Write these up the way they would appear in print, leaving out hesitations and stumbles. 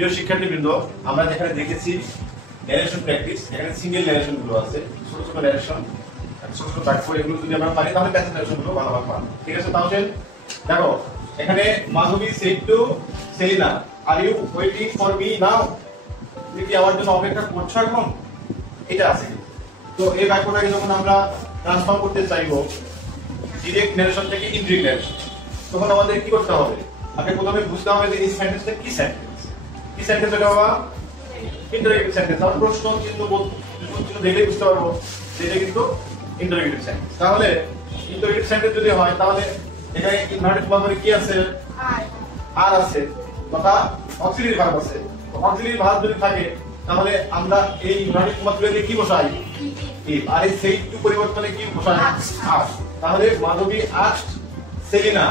প্রিয় শিক্ষার্থীবৃন্দ, আমরা যেখানে দেখেছি ন্যারেশন প্র্যাকটিস, এখানে সিঙ্গেল ন্যারেশন গুলো আছে, ছোট ছোট ন্যারেশন, ছোট ছোট বাক্য, এগুলো যদি আমরা পারি তাহলে প্যাসেজ ন্যারেশন গুলো ভালোভাবে পাবো। ঠিক আছে? তাহলে দেখো এখানে Madhabi said to Selina, are you waiting for me now? তুমি কি আমার জন্য অপেক্ষা করছো এখন? এটা আছে। তো এই বাক্যটাকে যখন আমরা ট্রান্সফর্ম করতে চাইবো ডিরেক্ট ন্যারেশন থেকে ইনডিরেক্ট ন্যারেশন, তখন আমাদের কি করতে হবে? আগে প্রথমে বুঝতে হবে যে এই সেন্টেন্সটা কি সেন্টেন্স। কি সেন্টেন্স এটা বাবা? Interrogative sentence. আর প্রশ্ন চিহ্ন দেখলেই বুঝতে পারবো যে এটা কিন্তু ইন্টারোগেটিভ সেন্টেন্স। তাহলে ইন্টারোগেটিভ সেন্টেন্স যদি হয় তাহলে এখানে ইনভার্টেড কমা কি আছে? আর আছে, তথা অক্সিলারি ভার্ব আছে। অক্সিলারি ভার্ব যদি থাকে তাহলে আমরা এই ইনভার্টেড কমা তুলে দিয়ে কি বসাই? ইফ। আর এই সেই টু পরিবর্তনে কি বসাই? আস্ক। তাহলে Madhabi asked Selina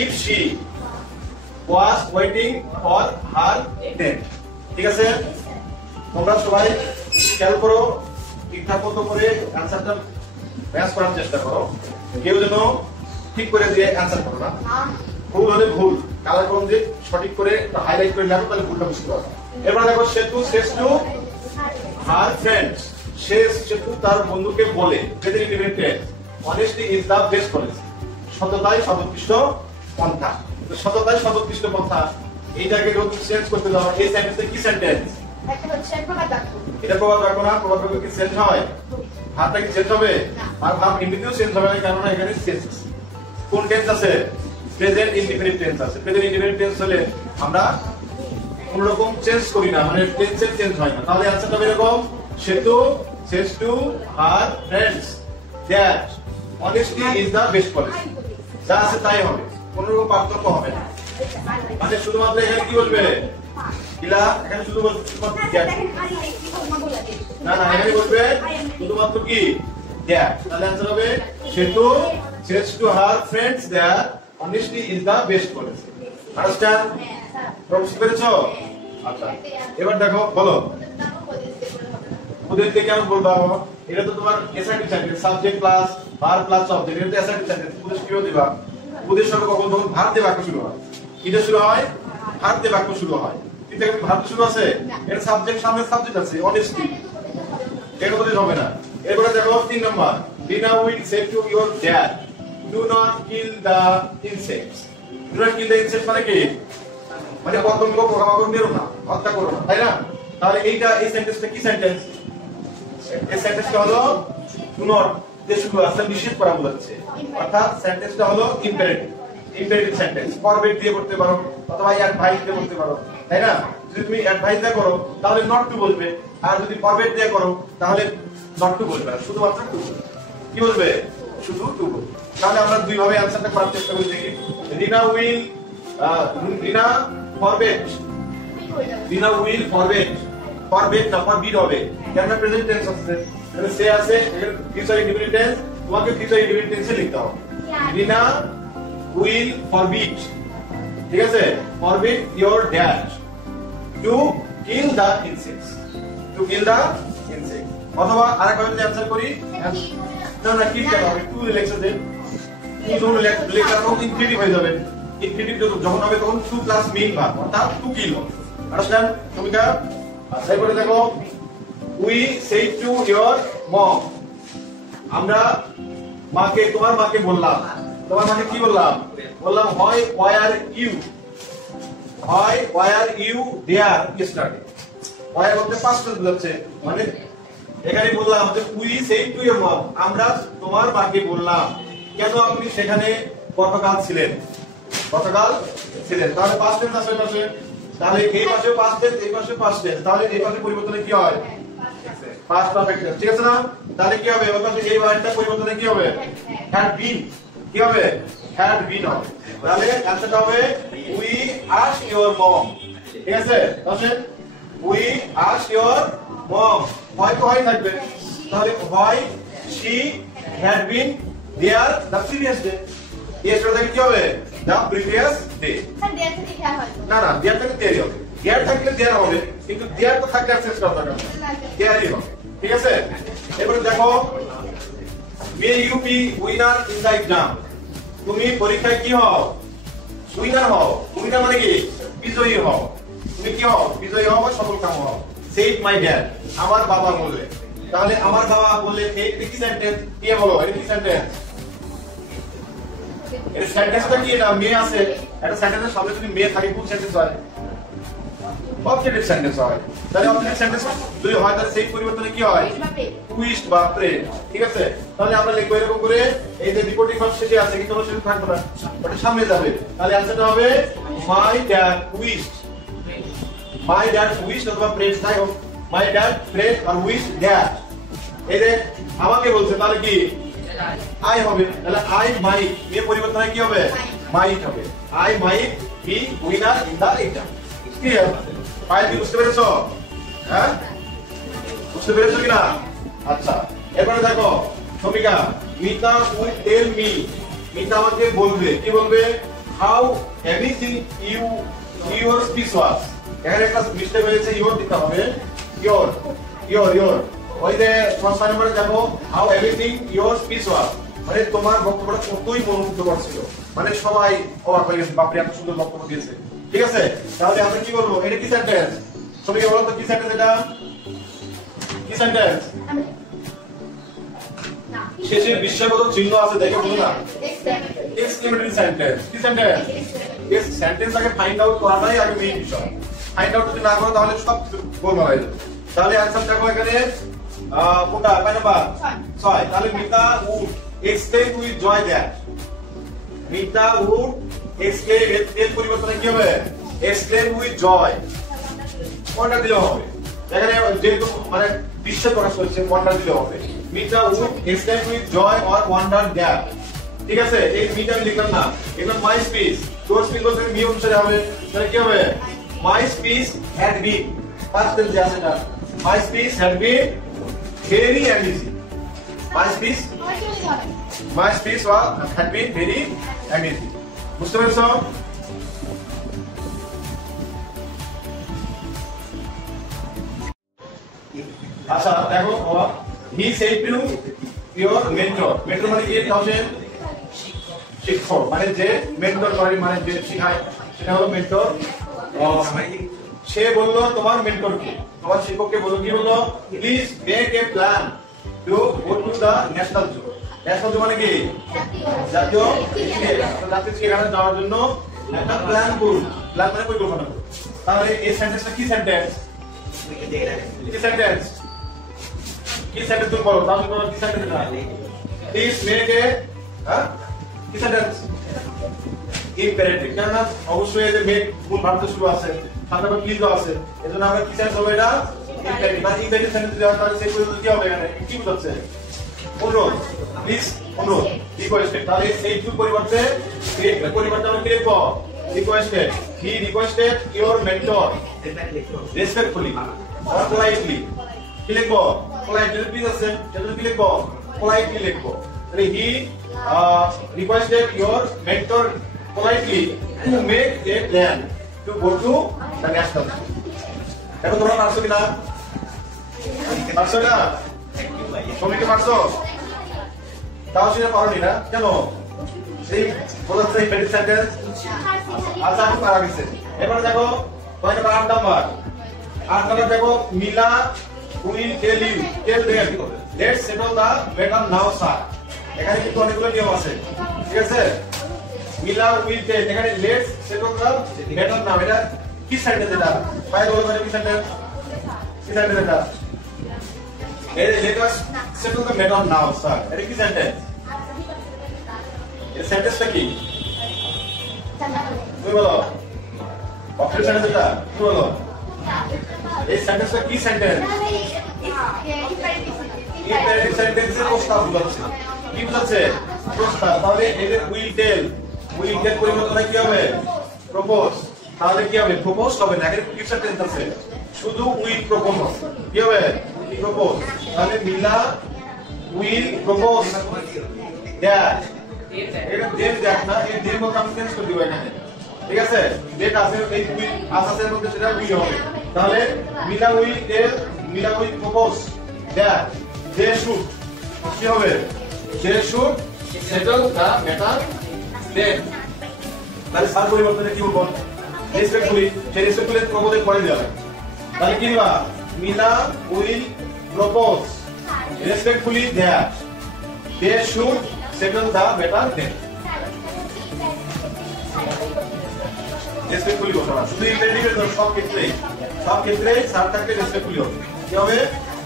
if she was waiting for her date। ঠিক আছে? তোমরা সবাই খেয়াল করো, ঠিকঠাক মতো করে অ্যানসারটা ম্যাচ করার চেষ্টা করো। কেউ যেন ঠিক করে দিয়ে অ্যানসার করো না। ভুল হলে ভুল, কালার করুন যে সঠিক করে হাইলাইট করে লেখো, তাহলে ভুলটা বুঝতে পারবে। এবার দেখো সেতু says to her friends, সেতু তার বন্ধুকে বলে, present indefinite tense, honesty is the best policy, সততাই সর্বোৎকৃষ্ট পন্থা। তো সততাই সর্বোৎকৃষ্ট পন্থা, এইটাকে যদি চেঞ্জ করতে দাও, এই সেন্টেন্সে কি সেন্টেন্স? একটা হচ্ছে প্রবাদ বাক্য। এটা প্রবাদ বাক্য না? প্রবাদ বাক্য কি চেঞ্জ হয়? ভাবটা কি চেঞ্জ হবে? আর ভাব এমনিতেও চেঞ্জ হবে না, কারণ এখানে চেঞ্জ আছে। কোন টেন্স আছে? প্রেজেন্ট ইনডিফিনিট টেন্স আছে। প্রেজেন্ট ইনডিফিনিট টেন্স হলে আমরা কোন রকম চেঞ্জ করি না, মানে টেন্সের চেঞ্জ হয় না। তাহলে অ্যানসারটা এরকম, সেতু says to her friends that honesty is the best policy। যা আছে তাই হবে, কোনো রকম পার্থক্য হবে না। মানে শুধুমাত্র এখানে কি বলবে? ইলা, এখানে শুধু না না, এখানে বলবে শুধুমাত্র কি? দ্যাট। তাহলে অ্যানসার হবে সেতু says to her friends that honesty is the best policy। Understand? বুঝতে পেরেছো? আচ্ছা, এবার দেখো, বলো ওদের থেকে আমি বলবো, এটা তো তোমার assertive sentence, subject plus verb plus object, এটা তো অ্যাসার্টিভ সেন্টেন্স। ওদের কিও দিবা? ওদের সঙ্গে কখন তখন ভার্ব দিয়ে বাক্য শুরু হয়। কিটা শুরু হয়? ভার্ব দিয়ে বাক্য শুরু হয়। কিন্তু এখানে ভার্ব শুরু আছে, এর সাবজেক্ট সামনে সাবজেক্ট আছে, অনেস্টি, এটা বলতে হবে না। এরপরে দেখো 3 number, Dina will say to your dad, do not kill the insects। do not kill the insects মানে কি? মানে পতঙ্গ পোকামাকড় মেরো না, হত্যা করো না, তাই না? তাহলে এইটা, এই সেন্টেন্সটা কি সেন্টেন্স? এই সেন্টেন্সটা হলো ডু নট দিয়ে শুরু আছে, নিষেধ করা বোঝাচ্ছে। অর্থাৎ সেন্টেন্সটা হলো ইম্পেরেটিভ, ইম্পেরেটিভ সেন্টেন্স। ফরবিড দিয়ে করতে পারো অথবা অ্যাডভাইস দিয়ে করতে পারো, তাই না? যদি তুমি অ্যাডভাইস দিয়ে করো তাহলে নট টু বলবে, আর যদি ফরবিড দিয়ে করো তাহলে নট টু বলবে না, শুধুমাত্র টু বলবে। কি বলবে? শুধু টু বলবে। তাহলে আমরা দুই ভাবে অ্যানসারটা করার চেষ্টা করি, দেখি। Rina will forbid, Rina will forbid, forbid না ফরবিড হবে, কেন? প্রেজেন্ট টেন্স আছে, মানে সে আছে, ফিউচার ইনডিফিনিট টেন্স, তোমাকে ফিউচার ইনডিফিনিট টেন্সে লিখতে হবে। রিনা উইল ফরবিড, ঠিক আছে, forbid your dad to kill the insects, to kill the insects. অথবা আরেকভাবে যদি অ্যানসার করি, না না কিল কেন হবে? টু লেখছে দেন, টু যখন লেখা তখন ইনফিনিটিভ হয়ে যাবে। ইনফিনিটিভ যখন হবে তখন টু প্লাস মেইন ভার্ব, অর্থাৎ টু কিল হবে। আন্ডারস্ট্যান্ড ভূমিকা? এরপরে দেখো, we said to your mom, আমরা মাকে, তোমার মাকে বললাম। তোমার মাকে কি বললাম? বললাম হয় ওয়ার ইউ, হয় were you there yesterday. Were বলতে পাস্ট টেন্স বোঝাচ্ছে, মানে এখানে বললাম যে we said to your mom, আমরা তোমার মাকে বললাম, কেন আপনি সেখানে গতকাল ছিলেন? গতকাল ছিলেন, তাহলে পাস্ট টেন্স আছে পাশে, তাহলে এই পাশে পাস্ট টেন্স, এই পাশে পাস্ট টেন্স, তাহলে এই পাশে পরিবর্তনে কি হয়? পাস্ট পারফেক্ট টেন্স, ঠিক আছে না? তাহলে কি হবে? ওই পাশে এই ওয়ার্ডটা পরিবর্তনে কি হবে? হ্যাড বিন, কি হবে? হ্যাড বিন হবে। তাহলে অ্যানসারটা হবে উই আস্কড ইওর মম, ঠিক আছে? তাহলে উই আস্কড ইওর মম, হয় তো হয় থাকবে, তাহলে হয় she had been there the previous day. Yesterday কি হবে? The previous day. না না, দেয়ার থেকে দেয়ারই হবে, দেয়ার থাকলে দেয়ার হবে, কিন্তু দেয়ার তো থাকলে চেঞ্জ করা দরকার নেই, দেয়ারই হবে, ঠিক আছে? এবারে দেখো, may you be winner in the exam, তুমি পরীক্ষায় কি হও? উইনার হও। উইনার মানে কি? বিজয়ী হও। তুমি কি হও বিজয়ী হও সফল কাম হও সেড মাই ড্যাড আমার বাবা বলে তাহলে আমার বাবা বলে এটা কি সেন্টেন্স কি বলো এটা কি সেন্টেন্স এটা সেন্টেন্সটা কি এটা মেয়ে আছে এটা সেন্টেন্সের সামনে যদি মেয়ে থাকে কোন সেন্টেন্স হয় অবজেক্টিভ সেন্টেন্স হয় তাহলে অবজেক্টিভ সেন্টেন্স যদি হয় তাহলে সেই পরিবর্তনে কি হয় উইশ বা প্রে ঠিক আছে তাহলে আমরা লিখব এরকম করে এই যে রিপোর্টিং ভার্ব শেষে আছে কিন্তু সেটা থাকবে না ওটা সামনে যাবে তাহলে आंसरটা হবে মাই ড্যাড উইশ অথবা প্রেজ তাই হোক মাই ড্যাড প্রেজ আর উইশ ড্যাড এই যে আমাকে বলছে তাহলে কি আই হবে তাহলে আই মাইট এর পরিবর্তনে কি হবে মাইট হবে I might be winner in the exam clear ফাইল কি বুঝতে পেরেছো হ্যাঁ বুঝতে পেরেছো কিনা আচ্ছা এবারে দেখো Shamika Mita will tell me Mita আমাকে বলবে কি বলবে how everything your speech was এখানে একটা মিস্টেক হয়েছে ইউর দিতে হবে ইউর ওই যে ফার্স্ট নাম্বারে দেখো হাউ এভরিথিং ইউর স্পিচ ওয়াজ মানে তোমার বক্তব্যটা কতই মনোমুগ্ধকর ছিল মানে সবাই অবাক হয়ে গেছে বাপরে এত সুন্দর বক্তব্য দিয়েছে ঠিক আছে তাহলে আমরা কি বলবো এটা কি সেন্টেন্স শমিকা বলো তো কি সেন্টেন্স এটা কি সেন্টেন্স শেষে বিস্ময়বোধক চিহ্ন আছে দেখে বলো না এক্সক্লেমেটরি সেন্টেন্স কি সেন্টেন্স এই সেন্টেন্স আগে ফাইন্ড আউট করাটাই আগে মেইন বিষয় ফাইন্ড আউট যদি না করো তাহলে সব গোলমাল হয়ে যাবে তাহলে आंसर দেখো এখানে কোনটা কয় নাম্বার 6 তাহলে Mita would explain with Joy that Mita would explain এর পরিবর্তনে কি হবে এক্সপ্লেইন উইথ জয় কোনটা দিলে হবে এখানে যেহেতু মানে বিস্ময় প্রকাশ করছে কোনটা দিলে হবে Mita would explain with Joy or wonder that ঠিক আছে এই মিটা আমি লিখলাম না এবার মাই স্পিচ তোর স্পিচ বলতে মি অনুসারে হবে তাহলে কি হবে my speech had been first tense আছে না my speech had been very and easy my speech had been very and easy বুঝতে পেরেছো আচ্ছা দেখো he said to your mentor মানে কি তাহলে শিক্ষক মানে যে মেন্টর করে মানে যে শেখায় সেটা হলো মেন্টর সে বললো তোমার মেন্টরকে তোমার শিক্ষককে বললো কি বললো please make a plan to go to the national zoo মানে কি জাতীয় সেখানে যাওয়ার জন্য একটা প্ল্যান করুন প্ল্যান মানে পরিকল্পনা করুন তাহলে এই সেন্টেন্সটা কি সেন্টেন্স তুমি বলো তাহলে তোমার কি সেন্টেন্স না প্লিজ মেক এ কি সেন্টেন্স ইম্পারেটিভ কারণ অবশ্যই এই যে মেক মূল ভার্বটা শুরু আছে সাথে প্লিজ আছে এজন্য আমরা কি সেন্টেন্স হবে এটা ইম্পারেটিভ মানে ইম্পারেটিভ সেন্টেন্স দেওয়া তাহলে সেই পরিবর্তন কি হবে এখানে কি বোঝাচ্ছে অনুরোধ প্লিজ অনুরোধ রিকোয়েস্টেড তাহলে সেই টু পরিবর্তে পরিবর্তন আমরা কি লিখবো requested he requested your mentor respectfully or politely কি লিখবো পোলাইটলি প্লিজ আছে সেটা কি লিখবো পোলাইটলি লিখবো তাহলে হি requested your mentor politely to make a plan to go to the national. এখন তোমরা পারছো কিনা পারছো না তুমি কি পারছো তাও সেটা পারোনি না কেন সেই বলছে এই পেডিক সেন্টেন্স আচ্ছা আমি পারা গেছে এবারে দেখো পয়েন্ট নাম্বার 8 নাম্বার দেখো Mila will tell them let's settle the matter now sir এখানে কিন্তু অনেকগুলো নিয়ম আছে ঠিক আছে মিলা উইল টেল এখানে লেটস সেটল দা ম্যাটার নাও এটা কি সেন্টেন্স এটা ফাইল বলো মানে কি সেন্টেন্স এটা এই let us settle the matter now sir এটা কি সেন্টেন্স এই সেন্টেন্সটা কি তুমি বলো অপশন সেন্টেন্স এটা কি বলো এই সেন্টেন্সটা কি সেন্টেন্স ইম্পারেটিভ সেন্টেন্সের প্রস্তাব বোঝাচ্ছে কি বোঝাচ্ছে প্রস্তাব তাহলে এই যে উইল টেল পরিবর্তন কি হবে প্রপোজ তাহলে কি হবে প্রপোজ হবে না এখানে কি সেন্টেন্স আছে শুধু উইল প্রপোজ কি হবে প্রপোজ তাহলে মিলা উইল প্রপোজ দ্যাট এটা দেন দ্যাট না এই দেন মত আমি চেঞ্জ করে দিব এখানে ঠিক আছে ডেট আছে এই উইল আসাসের মধ্যে সেটা উইল হবে তাহলে Mila will propose that they should কি হবে they should settle the matter then তাহলে সার পরিবর্তনে কি বলবো রেসপেক্টফুলি, সেই রেসপেক্টফুলি প্রপোজের পরে দেওয়া হয়। তাহলে কি দিবা? Mina will propose respectfully that they should settle the matter then. Respectfully বসাবা, শুধু ইম্পেরেটিভের জন্য সব ক্ষেত্রে স্যার থাকলে রেসপেক্টফুলি হবে। কি হবে?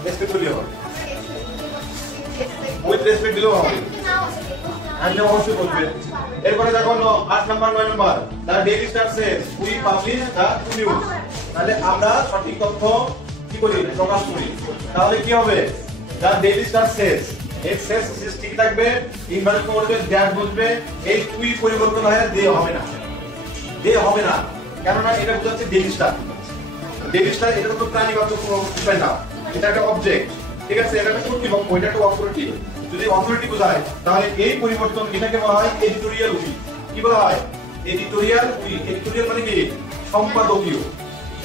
রেসপেক্টফুলি হবে। উইথ রেসপেক্ট দিলেও হবে, একদম অবশ্যই বলবে। এরপরে দেখো 8 number 9 number, the Daily Star Sage we publish the news. তাহলে আমরা সঠিক তথ্য কি করি? প্রকাশ করি। তাহলে কি হবে? দ্য ডেইলি স্টার সেজ, এর সেজ ঠিক থাকবে, ইনভার্ট করবে, দ্যাট বলবে, এই উই পরিবর্তন হয়, দে হবে না, দে হবে না, কেননা এটা বোঝাচ্ছে ডেইলি স্টার। ডেইলি স্টার এটা তো প্রাণীবাচক কোনো বিষয় না, এটা একটা অবজেক্ট, ঠিক আছে? এটা একটা কর্তৃপক্ষ, এটা একটা অথরিটি। যদি অথরিটি বোঝায় তাহলে এই পরিবর্তন এটাকে বলা হয় এডিটোরিয়াল উই। কি বলা হয়? Editorial we. এডিটোরিয়াল মানে কি? সম্পাদকীয়।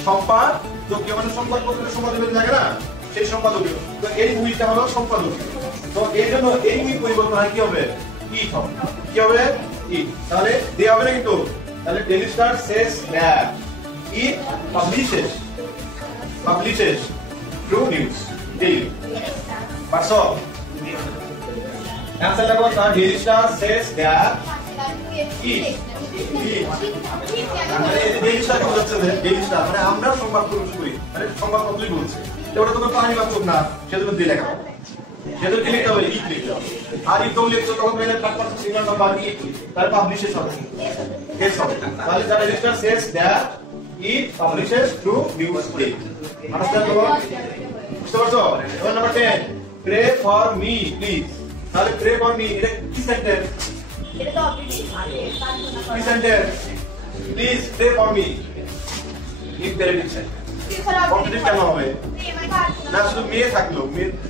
সম্পাদকীয় মানে সংবাদপত্রের সম্পাদকের জায়গা না, সেই সম্পাদকীয়। তো এই উইটা হলো সম্পাদকীয়। তো এই জন্য এই উই পরিবর্তন হয় কি হবে? ইট হবে। কি হবে? ইট। তাহলে দে হবে না কিন্তু। তাহলে Daily Star says that it publishes true news daily. পারছো? অ্যানসার দেখো, the Daily Star says that Daily Star বোঝাচ্ছে যে ডেইলি স্টার মানে আমরা সংবাদ প্রকাশ করি, মানে সংবাদপত্রই বলছে। ওটা তো প্রাণীবাচক না, সেজন্য দিয়ে লেখা হবে, সেজন্য কি লিখতে হবে? ইট লিখতে হবে। আর ইট লিখছো তখন মেনে third person singular number it, তার পাবলিশেস হবে, এস হবে। তাহলে the Daily Star says that it publishes true news daily. Understand? বুঝতে পারছো? এবার number 10, pray for me please. তাহলে প্রে ফর মি এটা কি সেন্টেন্স? এটা তো অবশ্যই কি sentence? Please pray for me, imperative sentence. Complete কেন হবে না? শুধু মেয়ে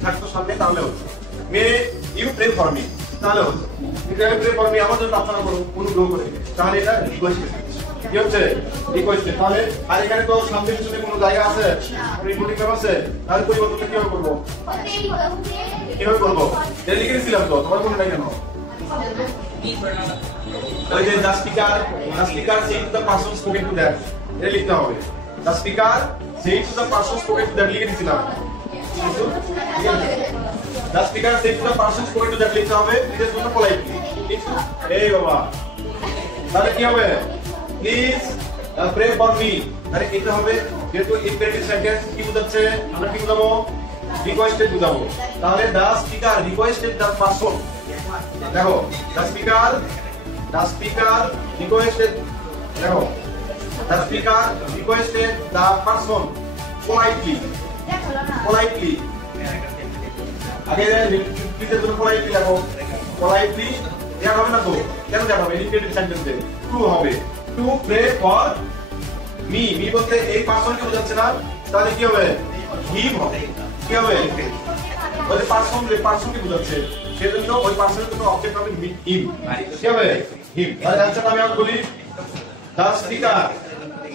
থাকতো সামনে তাহলে হতো, মেয়ে ইউ প্রে ফর মি তাহলে হতো। কিন্তু প্রে ফর মি আমার জন্য প্রার্থনা করো, অনুগ্রহ করে, তাহলে এটা রিকোয়েস্ট। কি হচ্ছে? রিকোয়েস্ট। তাহলে আর এখানে তো সামনে পিছনে কোনো জায়গা আছে, রিপোর্টিং পেপার আছে, তাহলে পরিবর্তন কিভাবে করবো? কিভাবে করবো? এটা লিখে দিয়েছিলাম তো, তোমার কোনো নাই কেন? ওই যে the speaker said to the person spoken to that, এটা লিখতে হবে। the speaker said to the person spoken to that লিখে দিয়েছিলাম। the speaker said to the person spoken to that লিখতে হবে, এর জন্য পোলাইটলি। এই বাবা, তাহলে কি হবে? Please pray for me. আরে এটা হবে যেহেতু ইম্পেরেটিভ সেন্টেন্স, কি বোঝাচ্ছে? আমরা কি বোঝাবো? রিকোয়েস্টেড বোঝাবো। তাহলে the speaker requested the person, দেখো the speaker requested, দেখো the speaker requested the person politely আগে প্লিজের জন্য politely দেখো, politely দেয়া হবে না তো? কেন দেয়া হবে? ইন্ডিকেটিভ সেন্টেন্সে টু হবে। To pray for me, me বলতে এই পারসনকে বোঝাচ্ছে না, তাহলে কি হবে? হিম হবে। কি হবে? ওই পারসনকে বোঝাচ্ছে, সেজন্য ওই পারসনের জন্য অবজেক্ট হবে হিম। কি হবে? হিম। তাহলে অ্যানসারটা আমি বলি,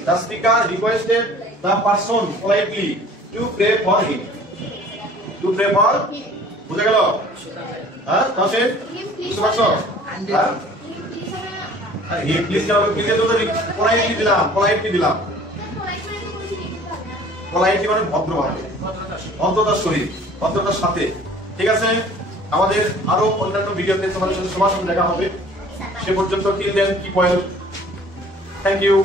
the speaker requested the person politely to pray for him. To pray for, বুঝা গেল? হ্যাঁ, তাহলে বুঝতে পারছো? হ্যাঁ, হিম প্লিজ কেন? প্লিজে তো politely দিলাম। politely মানে ভদ্রভাবে, ভদ্রতার সহিত, ভদ্রতার সাথে। ঠিক আছে? আমাদের আরো অন্যান্য ভিডিওতে তোমাদের সাথে সমাসন দেখা হবে। সে পর্যন্ত till then keep well. Thank you.